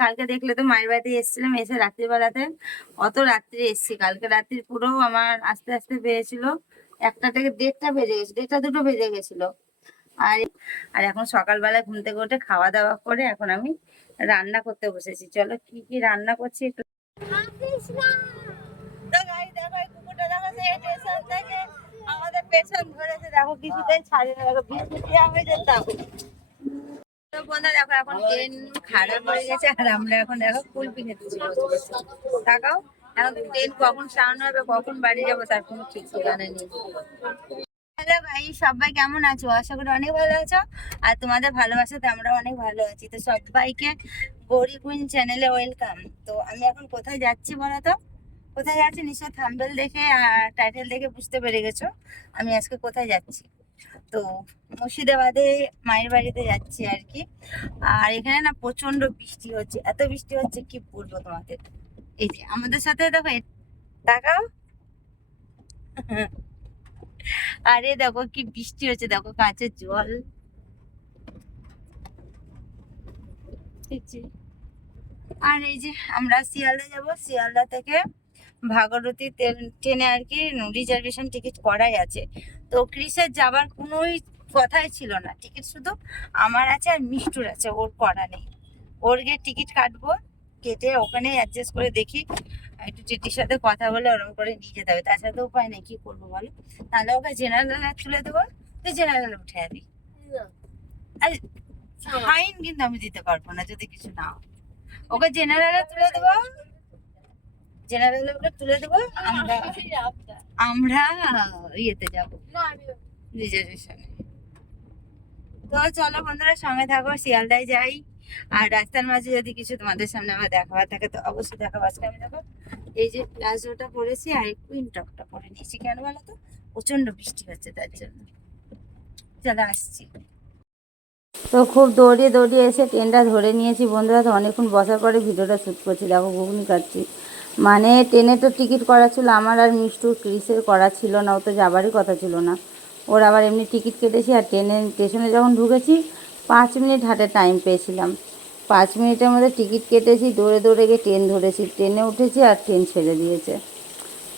কালকে দেখলে তো মায়ের বাড়িতে এসেছিলাম, এসে রাত্রিবেলাতে অত রাত্রি এসেছি। কালকে রাত্রি পুরো আমার আস্তে আস্তে পেয়েছিল একটা থেকে দেড়টা বেজে গেছে, দেড়টা দুটো বেজে গেছিল। আর আর এখন সকালবেলা ঘুম থেকে উঠে খাওয়া দাওয়া করে এখন আমি রান্না করতে বসেছি। চলো কি কি রান্না করছি একটু আমাদের পেছন ধরেছে। দেখো কিছুতেই ছাড়ে না দেখো বিস্কুট আমি যেতাম দেখো এখন ট্রেন খারাপ হয়ে গেছে আমরা এখন দেখো কুলপি এখন ট্রেন কখন সাউন্ড হবে, কখন বাড়ি যাব তার কোনো ঠিক ভাই, সবাই কেমন আছো? আশা করি অনেক ভালো আছো, আর তোমাদের ভালোবাসাতে আমরা অনেক ভালো আছি। তো সবাইকে গৌরী কুইন চ্যানেলে ওয়েলকাম। তো আমি এখন কোথায় যাচ্ছি বলো তো? কোথায় যাচ্ছি? নিশ্চয় থাম্বেল দেখে আর টাইটেল দেখে বুঝতে পেরে গেছো। আমি আজকে কোথায় যাচ্ছি? তো মুর্শিদাবাদে মায়ের বাড়িতে যাচ্ছি আর কি। আর এখানে না প্রচণ্ড বৃষ্টি হচ্ছে। এত বৃষ্টি হচ্ছে, কি বলব তোমাদের? এই যে আমাদের সাথে দেখো তাকাও। আরে দেখো কি বৃষ্টি হচ্ছে, দেখো কাঁচের জল। আর এই যে আমরা শিয়ালদা যাব। শিয়ালদা থেকে ভাগরতী ট্রেনে আর কি রিজার্ভেশন টিকিট করাই আছে। তো ক্রিসের যাবার কোনোই কথাই ছিল না। টিকিট শুধু আমার আছে আর মিষ্টুর আছে, ওর করা নেই। ওর গিয়ে টিকিট কাটবো, কেটে ওখানে অ্যাডজাস্ট করে দেখি। একটু টিটির সাথে কথা বলে ওরকম করে নিয়ে যেতে হবে। তাছাড়া তো উপায় নেই, কি করব বলো? তাহলে ওকে জেনারেল তুলে দেবো তুই জেনারেল উঠে যাবি। আরে ফাইন কিন্তু আমি দিতে পারব না, যদি কিছু না। ওকে জেনারেলে তুলে দেবো। জেনারেলে ওকে তুলে দেবো আমরা আমরা ইয়েতে যাব। রিজার্ভেশনে তো চলো বন্ধুরা সঙ্গে থাকো শিয়ালদায় যাই। আর রাস্তার মাঝে যদি কিছু তোমাদের সামনে আমার দেখাবার থাকে তো অবশ্যই দেখাবো আজকে আমি দেখো এই যে প্লাজোটা পরেছি আর এই কুইন টপটা পরে নিয়েছি। কেন বলো তো? প্রচণ্ড বৃষ্টি হচ্ছে তার জন্য। চলো আসছি। তো খুব দৌড়িয়ে দৌড়িয়ে এসে ট্রেনটা ধরে নিয়েছি বন্ধুরা তো অনেকক্ষণ বসার পরে ভিডিওটা শ্যুট করছি। দেখো ঘুগনি খাচ্ছি। মানে ট্রেনে তো টিকিট করা ছিল, আমার আর মিষ্টুর ক্রিসের করা ছিল না, ও তো যাবারই কথা ছিল না। ওর আবার এমনি টিকিট কেটেছি আর ট্রেনে, স্টেশনে যখন ঢুকেছি, পাঁচ মিনিট হাতে টাইম পেয়েছিলাম। পাঁচ মিনিটের মধ্যে টিকিট কেটেছি, দৌড়ে দৌড়ে গিয়ে ট্রেন ধরেছি। ট্রেনে উঠেছি আর ট্রেন ছেড়ে দিয়েছে।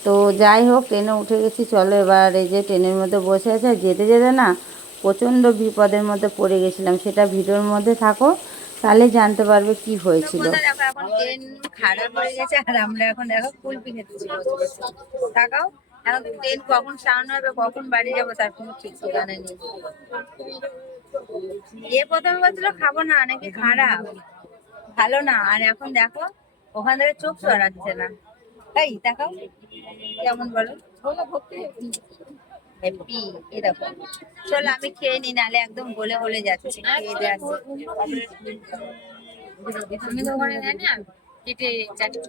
তো যাই হোক, ট্রেনে উঠে গেছি, চলো এবার এই যে ট্রেনের মধ্যে বসে আছে। যেতে যেতে না প্রচণ্ড বিপদের মধ্যে পড়ে গেছিলাম। সেটা ভিডিওর মধ্যে থাকো, তাহলে জানতে পারবে কি হয়েছিল। এখন ট্রেন খারাপ হয়ে গেছে আর আমরা এখন দেখো কুলপি বসে তাকাও এখন ট্রেন কখন সাউন্ড হবে কখন বাড়ি যাব তার কোনো ঠিক ঠিকানা নেই। এ প্রথমে বলছিল খাব না নাকি খারাপ? ভালো না আর এখন দেখো ওখান থেকে চোখ সরাচ্ছে না। এই দেখাও কেমন বলো? হ্যাপি এই দেখো। চলো আমি খেয়ে নি নালে একদম বলে বলে যাচ্ছে খেয়ে আসি। আমি ওখানে যাই না কেটে চারটে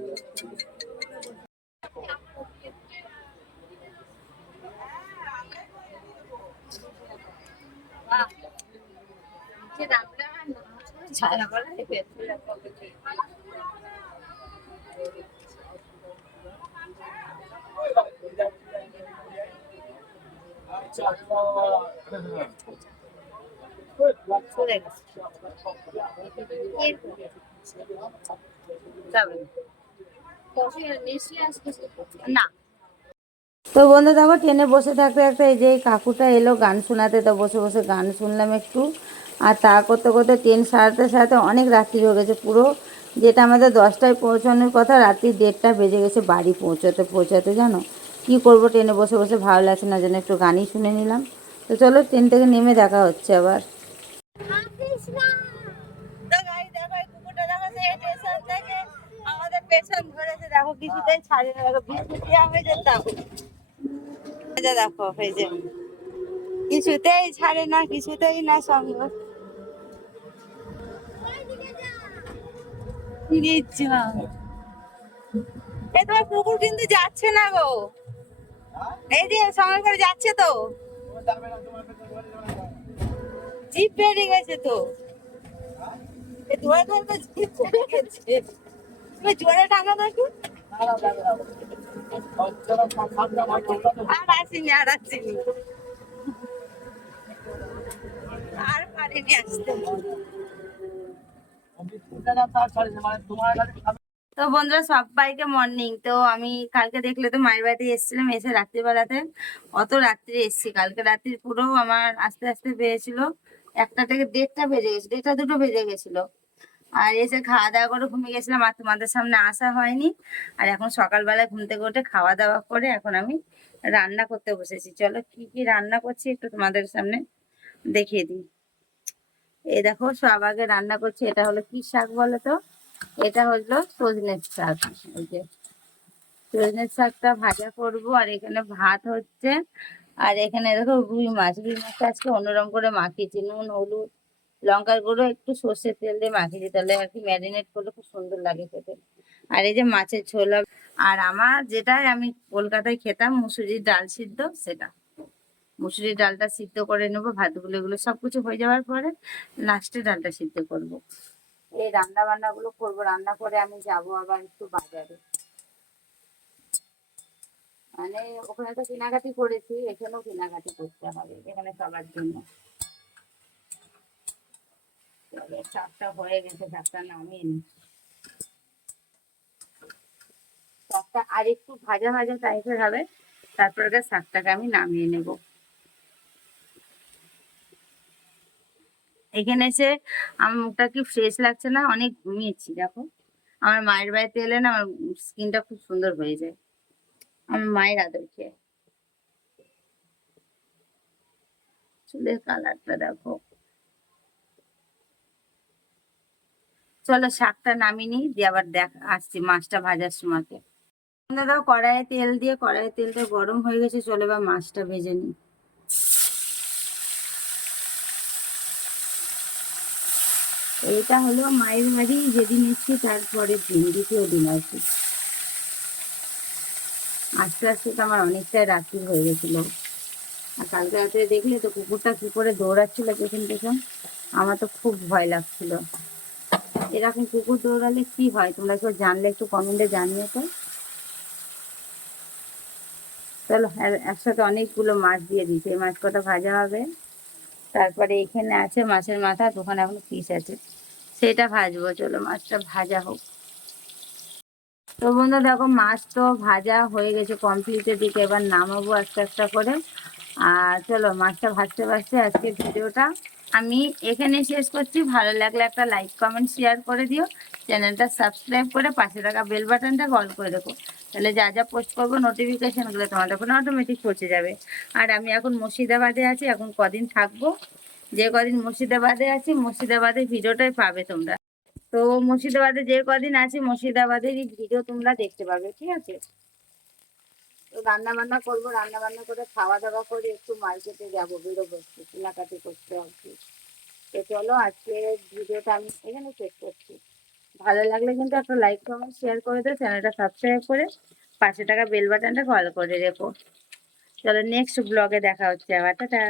ছাড়া বলা চলে গেছে না। তো বন্ধু দেখো, ট্রেনে বসে থাকতে থাকতে এই যে কাকুটা এলো গান শোনাতে, তো বসে বসে গান শুনলাম একটু। আর তা করতে করতে ট্রেন সারাতে সারাতে অনেক রাত্রি হয়ে গেছে পুরো। যেটা আমাদের দশটায় পৌঁছানোর কথা, রাত্রি দেড়টা বেজে গেছে বাড়ি পৌঁছাতে পৌঁছাতে, জানো? কি করব ট্রেনে বসে বসে ভালো লাগছে না, যেন একটু গানই শুনে নিলাম। তো চলো, ট্রেন থেকে নেমে দেখা হচ্ছে আবার তো গাই দেখো এই কুকুরটা দেখো সেই স্টেশন থেকে আমাদের পেছন ধরেছে, দেখো কিছুতেই ছাড়ে না, দেখো বিস্কুট আমি যেতাম। এই যে দেখো, এই যে, কিছুতেই ছাড়ে না, কিছুতেই না সঙ্গ। এই তোমার কুকুর কিন্তু যাচ্ছে না গো। এই যে, সঙ্গে করে যাচ্ছে তো। জিপ বেরিয়ে গেছে তো। ধরে তো জিপ বেরিয়ে গেছে। তুমি আর আর তো বন্ধুরা, সবাইকে মর্নিং তো আমি কালকে দেখলে তো মায়ের বাড়িতে এসেছিলাম, এসে রাত্রিবেলাতে। অত রাত্রি এসেছি, কালকে রাত্রি পুরো আমার আস্তে আস্তে পেয়েছিল একটা থেকে দেড়টা বেজে গেছে, দেড়টা দুটো বেজে গেছিল। আর এসে খাওয়া দাওয়া করে ঘুমিয়ে গেছিলাম আর তোমাদের সামনে আসা হয়নি। আর এখন সকালবেলায় ঘুম থেকে উঠে খাওয়া দাওয়া করে এখন আমি রান্না করতে বসেছি। চলো কি কি রান্না করছি একটু তোমাদের সামনে দেখিয়ে দিই। এই দেখো, সব আগে রান্না করছি। এটা হলো কি শাক বলো তো? এটা হলো সজনের শাক। এই যে সজনের শাকটা ভাজা করব আর এখানে ভাত হচ্ছে। আর এখানে দেখো রুই মাছ। রুই মাছটা আজকে অন্যরকম করে মাখিয়েছি। নুন, হলুদ লঙ্কার গুঁড়ো, একটু সর্ষের তেল দিয়ে মাখিয়েছি তাহলে আর কি ম্যারিনেট করলে খুব সুন্দর লাগে খেতে। আর এই যে মাছের ছোলা, আর আমার যেটাই আমি কলকাতায় খেতাম, মুসুরির ডাল সিদ্ধ, সেটা। মুসুরির ডালটা সিদ্ধ করে নেব, ভাতগুলো এগুলো সবকিছু হয়ে যাওয়ার পরে লাস্টে ডালটা সিদ্ধ করব। এই রান্না বান্না গুলো করব, রান্না করে আমি যাব আবার একটু বাজারে। মানে ওখানে তো কেনাকাটি করেছি, এখানেও কেনাকাটি করতে হবে, এখানে সবার জন্য। শাকটা হয়ে গেছে আর একটু ভাজা ভাজা টাইপের হবে আমি নামিয়ে নেব। এখানে এসে আমার মুখটা কি ফ্রেশ লাগছে না? অনেক ঘুমিয়েছি, দেখো। আমার মায়ের বাড়িতে এলে না আমার স্কিনটা খুব সুন্দর হয়ে যায়। আমার মায়ের আদর খেয়ে। চুলের কালারটা দেখো। চলো শাকটা নামিয়ে নিই, দিয়ে আবার দেখ, আসছি মাছটা ভাজার সময়তে। দাও কড়াইয়ে তেল দিয়ে, কড়াইয়ে তেলটা গরম হয়ে গেছে, চলো এবার মাছটা ভেজে নিই। এইটা হলো মায়ের বাড়ি, যেদিন এসছি তারপরে দিন, দ্বিতীয় দিন কি। আস্তে আস্তে তো আমার অনেকটাই রাত্রি হয়ে গেছিল। আর কালকে রাতে দেখলে তো কুকুরটা কি করে দৌড়াচ্ছিল পেছন পেছন, আমার তো খুব ভয় লাগছিল। এরকম কুকুর দৌড়ালে কি হয়? তোমরা কেউ জানলে, একটু কমেন্টে জানিয়ে তো চলো একসাথে অনেকগুলো মাছ দিয়ে দিচ্ছি এই মাছ কটা ভাজা হবে। তারপরে এখানে আছে মাছের মাথা দোকানে এখন পিস আছে। সেটা ভাজবো। চলো, মাছটা ভাজা হোক। তো বন্ধু দেখো, মাছ তো ভাজা হয়ে গেছে কমপ্লিটের দিকে। এবার নামাবো একটা একটা করে। আর চলো, মাছটা ভাজতে ভাজতে আজকে ভিডিওটা আমি এখানে শেষ করছি। ভালো লাগলে একটা লাইক কমেন্ট শেয়ার করে দিও। চ্যানেলটা সাবস্ক্রাইব করে পাশে থাকা বেল বাটনটা কল করে দেবো তাহলে যা যা পোস্ট করব নোটিফিকেশনগুলো তোমাদের ফোনে অটোমেটিক পৌঁছে যাবে। আর আমি এখন মুর্শিদাবাদে আছি, এখন কদিন থাকব? যে কদিন মুর্শিদাবাদে আছি মুর্শিদাবাদের ভিডিওটাই পাবে তোমরা। তো মুর্শিদাবাদে যে কদিন আছি, মুর্শিদাবাদেরই ভিডিও তোমরা দেখতে পাবে, ঠিক আছে? রান্না বান্না করব রান্না বান্না করে খাওয়া দাওয়া করে একটু মার্কেটে যাব, বেরোবো একটু কেনাকাটি করতে আর কি। তো চলো আজকে ভিডিওটা আমি এখানে শেষ করছি। ভালো লাগলে কিন্তু একটা লাইক কমেন্ট শেয়ার করে দিও, চ্যানেলটা সাবস্ক্রাইব করে পাঁচশো টাকা বেল বাটনটা কল করে রেখো। চলো নেক্সট ব্লগে দেখা হচ্ছে আবার, টাটা।